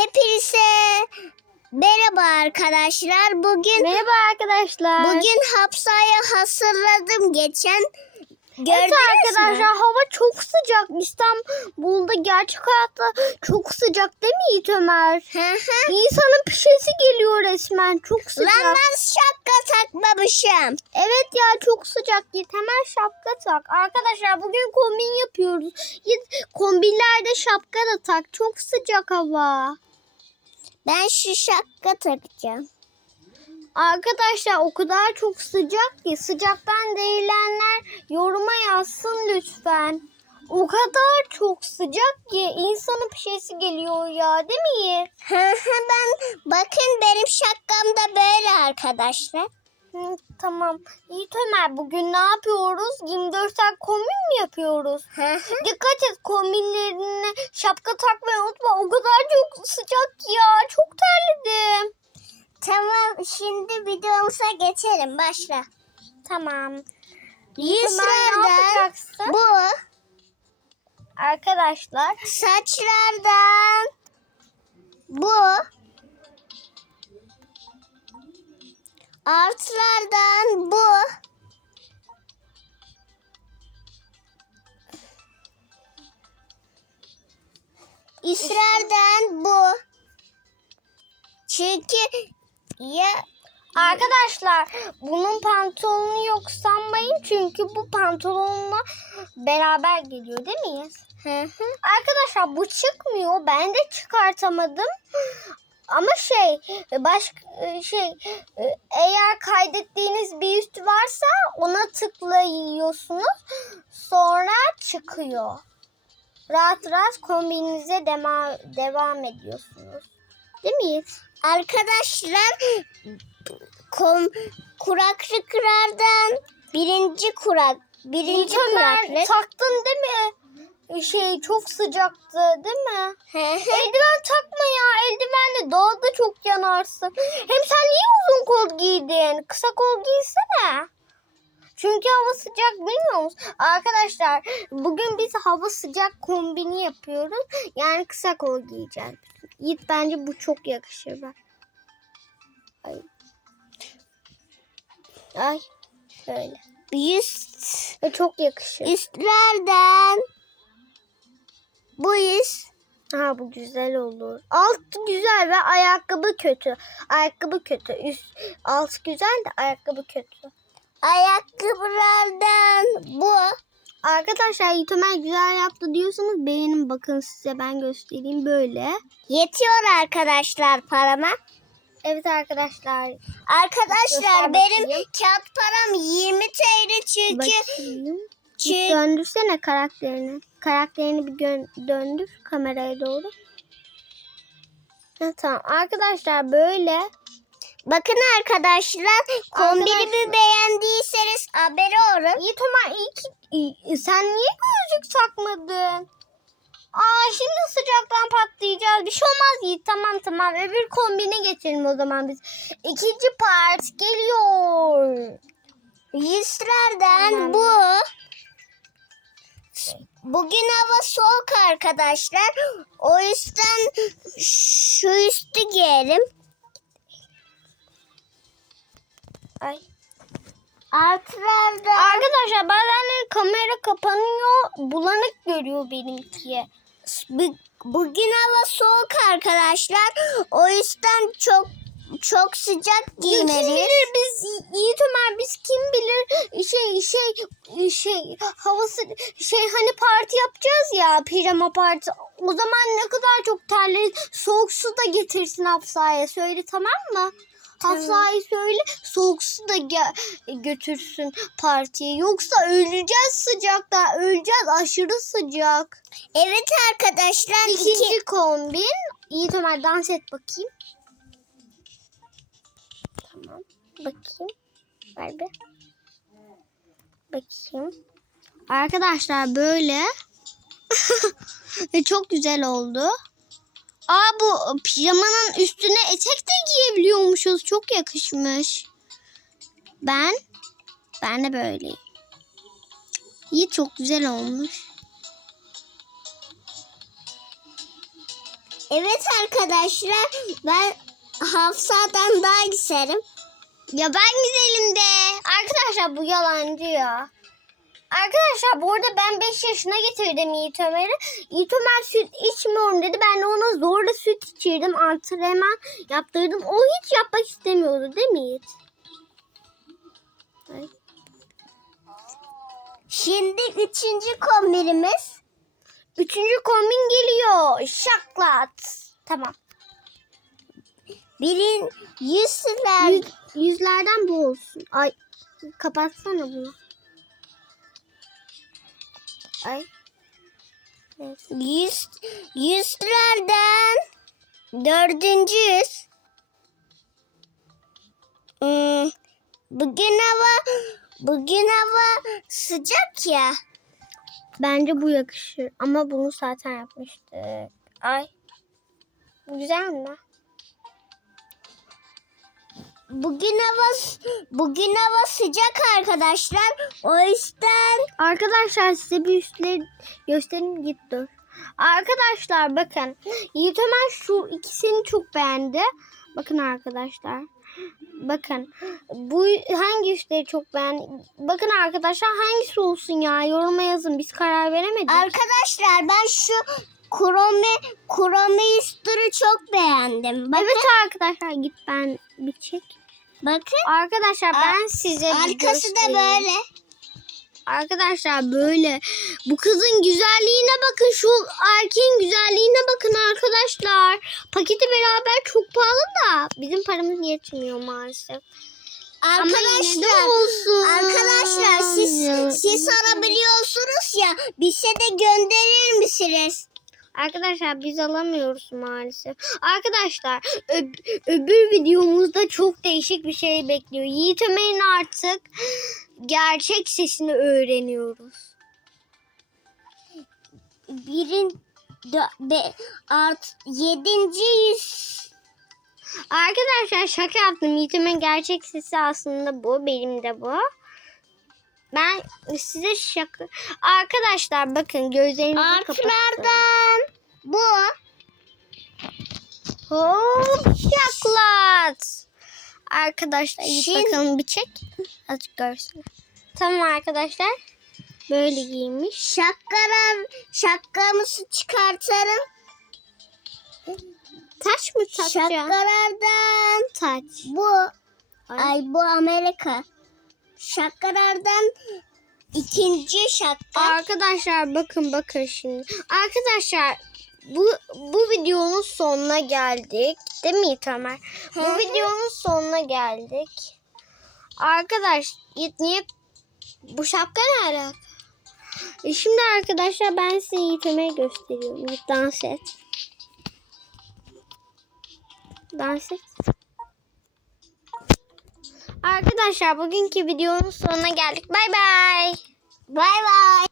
Hepinize merhaba arkadaşlar. Bugün Merhaba arkadaşlar. bugün hapsaya hazırladım geçen. Gördünüz evet arkadaşlar mü? hava çok sıcak. İstanbul'da gerçek hayatta çok sıcak değil mi Yiğit Ömer? Hı hı. İnsanın pişesi geliyor resmen. Çok sıcak. Lan ben şapka takmamışım. Evet ya çok sıcak Yiğit. Hemen şapka tak. Arkadaşlar bugün kombin yapıyoruz. Yiğit kombinlerde şapka da tak. Çok sıcak hava. Ben şu şapka takacağım. Arkadaşlar o kadar çok sıcak ki sıcaktan değilenler yoruma yazsın lütfen. O kadar çok sıcak ki insanın pişesi geliyor ya değil mi ben bakın benim şapkam da böyle arkadaşlar. Hı, tamam. Yiğit Ömer bugün ne yapıyoruz? 24 saat kombin mi yapıyoruz? Dikkat et kombinlerine şapka takmayı unutma. O kadar çok sıcak ki ya. Çok terledim. Tamam şimdi videomuza geçelim. Başla. Tamam. Yüzlerden yapacaksın? bu Arkadaşlar saçlardan bu artılardan bu İsrardan bu çünkü ya Arkadaşlar bunun pantolonu yok sanmayın çünkü bu pantolonla beraber geliyor değil miyiz? Hı hı. Arkadaşlar bu çıkmıyor. Ben de çıkartamadım. Ama şey başka şey eğer kaydettiğiniz bir üst varsa ona tıklıyorsunuz. Sonra çıkıyor. Rahat rahat kombininize devam, devam ediyorsunuz. Değil miyiz? Arkadaşlar kom, kuraklıklardan birinci kurak birinci Ömer, kuraklık. taktın değil mi? Şey çok sıcaktı değil mi? Eldiven takma ya. Eldivenle daha da çok yanarsın. Hem sen niye uzun kol giydin? Kısa kol giysene. Çünkü hava sıcak bilmiyor musun? Arkadaşlar bugün biz hava sıcak kombini yapıyoruz. Yani kısa kol giyeceğiz. Yiğit bence bu çok yakışır bak. Ay. Ay. Şöyle. Üst, Ve çok yakışır. üstlerden bu üst Ha bu güzel olur. Alt güzel ve ayakkabı kötü. Ayakkabı kötü. Üst alt güzel de ayakkabı kötü. ayakkabılardan bu Arkadaşlar Yiğit Ömer güzel yaptı diyorsanız beğenin bakın size ben göstereyim böyle. yetiyor arkadaşlar parama. Evet arkadaşlar. Arkadaşlar benim kağıt param 20 TL çünkü Bakayım. Çünkü döndürsene karakterini. Karakterini bir döndür kameraya doğru. Ha, tamam arkadaşlar böyle bakın arkadaşlar kombinimi beğendiyseniz haberi olun. Yiğit Ömer iyi ki iyi- sen niye gözlük takmadın? Aa şimdi sıcaktan patlayacağız. Bir şey olmaz Yiğit. Tamam tamam. Öbür kombine geçelim o zaman biz. İkinci part geliyor. Yüzlerden Tamam. bu. Bugün hava soğuk arkadaşlar. O yüzden şu üstü giyelim. Ay. Altlarda Arkadaşlar bazen kamera kapanıyor. Bulanık görüyor benimki. Bu- bugün hava soğuk arkadaşlar. O yüzden çok çok sıcak Kim giymeliyiz. bilir biz Yiğit Ömer biz kim bilir şey şey şey havası şey hani parti yapacağız ya pijama parti o zaman ne kadar çok terleriz soğuk su da getirsin Hafsa'ya söyle tamam mı? Tamam. Hafsa'ya söyle soğuk su da götürsün partiye yoksa öleceğiz sıcakta öleceğiz aşırı sıcak. Evet arkadaşlar iki, İkinci kombin Yiğit Ömer dans et bakayım. Tamam. Bakayım. Ver bir. Bakayım. Arkadaşlar böyle. Ve çok güzel oldu. Aa bu pijamanın üstüne etek de giyebiliyormuşuz. Çok yakışmış. Ben ben de böyleyim. İyi çok güzel olmuş. Evet arkadaşlar ben Hafsa'dan daha güzelim. Ya ben güzelim de. Arkadaşlar bu yalancı ya. Arkadaşlar bu arada ben 5 yaşına getirdim Yiğit Ömer'i. Yiğit Ömer süt içmiyorum dedi. Ben de ona zorla süt içirdim. Antrenman yaptırdım. O hiç yapmak istemiyordu değil mi Yiğit? Şimdi üçüncü kombinimiz. Üçüncü kombin geliyor. Şaklat. Tamam. Birin yüzler. Yüz, yüzlerden bu olsun. Ay kapatsana bunu. Ay. Yüz, yüzlerden dördüncü yüz. Hmm, bugün hava bugün hava sıcak ya. Bence bu yakışır. Ama bunu zaten yapmıştık. Ay. Güzel mi? Bugün hava bugün hava sıcak arkadaşlar. O yüzden Arkadaşlar size bir üstleri göstereyim git dur. Arkadaşlar bakın. Yiğit Ömer şu ikisini çok beğendi. Bakın arkadaşlar. Bakın. Bu hangi üstleri çok beğendi? Bakın arkadaşlar hangisi olsun ya? Yoruma yazın. Biz karar veremedik. arkadaşlar ben şu krome krome üstürü çok beğendim. Bakın, evet arkadaşlar git ben bir çek. bakın. Arkadaşlar ben size bir Arkası da göstereyim. böyle. Arkadaşlar böyle. Bu kızın güzelliğine bakın. Şu erkeğin güzelliğine bakın arkadaşlar. Paketi beraber çok pahalı da bizim paramız yetmiyor maalesef. Arkadaşlar olsun. Arkadaşlar siz siz alabiliyorsunuz ya bize de gönderir misiniz? Arkadaşlar biz alamıyoruz maalesef. Arkadaşlar öb- öbür videomuzda çok değişik bir şey bekliyor. Yiğit Ömer'in artık gerçek sesini öğreniyoruz. Birin be, art, yedinci yüz Arkadaşlar şaka yaptım. Yiğit'imin gerçek sesi aslında bu. Benim de bu. Ben size şaka... Arkadaşlar bakın gözlerinizi kapatın. artlardan bu. Hop şaklat. Arkadaşlar Şimdi- bakalım bir çek. Azıcık görsün. Tamam arkadaşlar. Böyle giymiş. Şapkalar, şapkamızı çıkartalım. Taç mı takacağım? Şapkalardan Taç. bu. Ay bu Amerika. Şapkalardan ikinci şapka. Arkadaşlar bakın bakın şimdi. Arkadaşlar bu bu videonun sonuna geldik. Değil mi? Hı Bu videonun sonuna geldik. Arkadaş niye bu şapka ne alaka? E şimdi arkadaşlar ben size Yiğit Ömer'i gösteriyorum. Dans et. Dans et. Arkadaşlar bugünkü videonun sonuna geldik. Bay bay. Bay bay.